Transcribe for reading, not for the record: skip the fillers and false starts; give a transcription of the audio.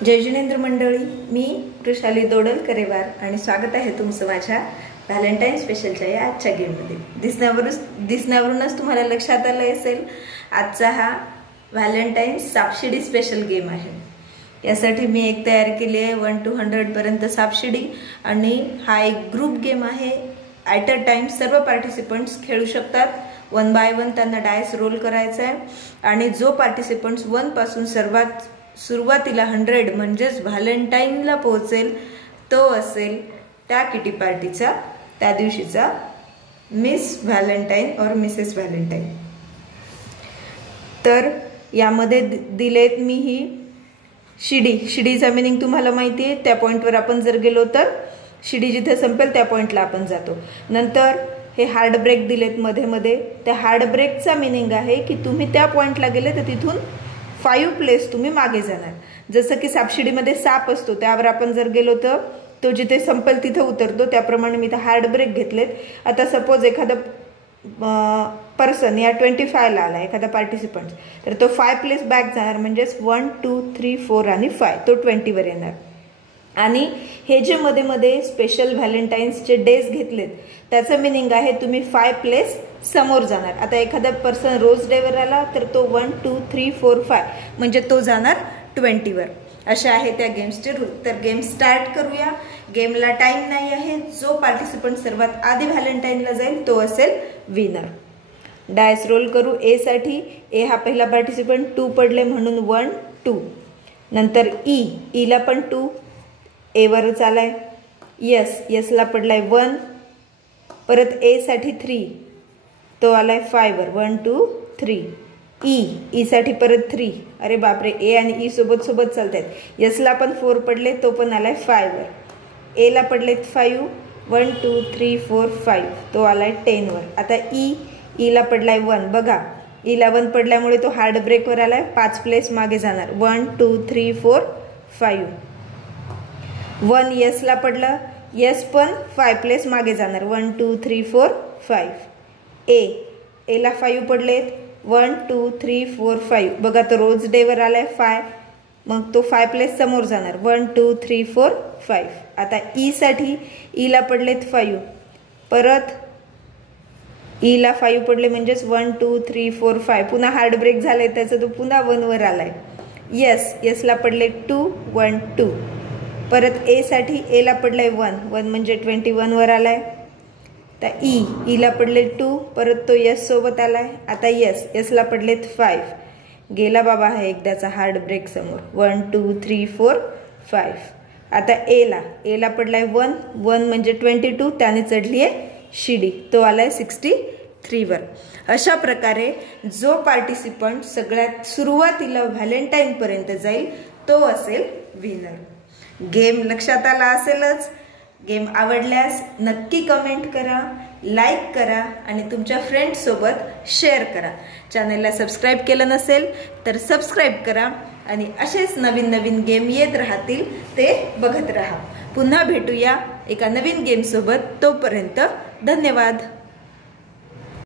जय जिनेंद्र मंडळी, मी वृषाली दोडल करेवार आणि स्वागत आहे तुमचं माझ्या व्हॅलेंटाईन स्पेशलच्या या आजच्या गेममध्ये। दिसण्यावरूनच तुम्हाला लक्षात आलं असेल आजचा हा व्हॅलेंटाईन सापशिडी स्पेशल गेम आहे। यासाठी मी एक तयार केली आहे 1 to 100 पर्यंत सापशिडी आणि हा एक ग्रुप गेम आहे। ॲट अ टाइम सर्व पार्टिसिपंट्स खेळू शकतात। 1 by 1 त्यांना डायस रोल करायचा आहे आणि जो पार्टिसिपंट्स 1 पासून सुरुवातीला 100 म्हणजेच व्हॅलेंटाईनला पोहोचेल तो असेल त्या किटी पार्टीचा त्या दिवशीचा मिस व्हॅलेंटाईन और मिसेस व्हॅलेंटाईन। तर यामध्ये दिलेत मी ही शिडीचा मीनिंग तुम्हाला माहिती आहे। त्या पॉइंटवर आपण जर गेलो तर शिडी जिथे संपेल त्या पॉइंटला आपण जातो। नंतर हे हार्ड ब्रेक दिलेत मध्ये मध्ये। त्या हार्ड ब्रेकचा मीनिंग आहे की तुम्ही त्या पॉइंटला गेले तर तिथून 5 प्लेस तुम्ही मागे जाणार। जसं की सापशिडीमध्ये साप असतो त्यावर आपण जर गेलो तर तो जिथे संपेल तिथे उतरतो, त्याप्रमाणे मी इथे हार्ड ब्रेक घेतलेत। आता सपोज एखादा पर्सन या 25 ला आला, एखादा पार्टिसिपंट, तर तो 5 प्लेस बॅक जाणार, म्हणजेच 1 2 3 4 आणि 5 तो 20 वर येणार। आणि हे जे मध्ये मध्ये स्पेशल व्हॅलेंटाईन्सचे डेज घेतलेत त्याचं मीनिंग आहे तुम्ही 5 प्लेस समोर जाणार। आता एखादा पर्सन रोज डेवर आला तर तो 1 2 3 4 5 म्हणजे तो जाणार 20 वर। असे आहे त्या गेम्सचे रूल। तर गेम स्टार्ट करूया। गेमला टाइम नाही आहे। जो पार्टिसिपंट सर्वात आधी व्हॅलेंटाईनला जाईल तो असेल विनर। डायस रोल करू। ए साठी ए हा पहिला पार्टिसिपंट 2 पडले म्हणून 1 2। नंतर ई ला पण 2 ए वरच आलाय। यस ला पडलाय 1। परत ए साठी 3 तो आलाय 5 वर 1 2 3। ई साठी परत 3। अरे बापरे, ए आणि ई सोबत चालतात। यस ला पण 4 पडले, तो पण आलाय 5 वर। ए ला पडलेत 5 1 2 3 4 5 तो आलाय 10 वर। आता ई ला पडलाय 1। बघा ई ला 1 पडल्यामुळे तो हार्ड ब्रेक वर आलाय, 5 प्लेस मागे जाणार 1 2 3 4 5। 1 यस ला पडलं, यस पण 5 प्लेस मागे जाणार 1 2 3 4 5। ए ला 5 पडलेत 1 2 3 4 5। बघा तो रोज डेवर आलाय 5, मग तो 5 प्लेस समोर जाणार 1 2 3 4 5। आता ई साठी ई ला पडलेत 5, परत ई ला 5 पडले म्हणजेच 1 2 3 4 5 पुन्हा हार्ड ब्रेक झाले, त्याचा तो पुन्हा 1 वर आलाय। यस ला पडले 2 1 2। परत ए साठी ए ला पडलाय 1 म्हणजे 21 वर आलाय। तर ई ला पडले 2, परत तो यस सोबत आलाय। आता यस ला पडलेत 5, गेला बाबा हा एकदाचा हार्ड ब्रेक समोर 1 2 3 4 5। आता ए ला पडलाय 1 म्हणजे 22, त्याने चढली आहे शिडी, तो आलाय 63 वर। अशा प्रकारे जो पार्टिसिपंट सगळ्यात सुरुवातीला व्हॅलेंटाईन पर्यंत जाईल तो असेल विनर। गेम लक्षात आला असेलच। गेम आवडल्यास नक्की कमेंट करा, लाईक करा आणि तुमच्या फ्रेंड्स सोबत शेअर करा। चॅनलला सबस्क्राईब केलं नसेल तर सबस्क्राईब करा आणि असेच नवीन गेम येत राहतील ते बघत राहा। पुन्हा भेटूया एका नवीन गेम सोबत। तोपर्यंत धन्यवाद।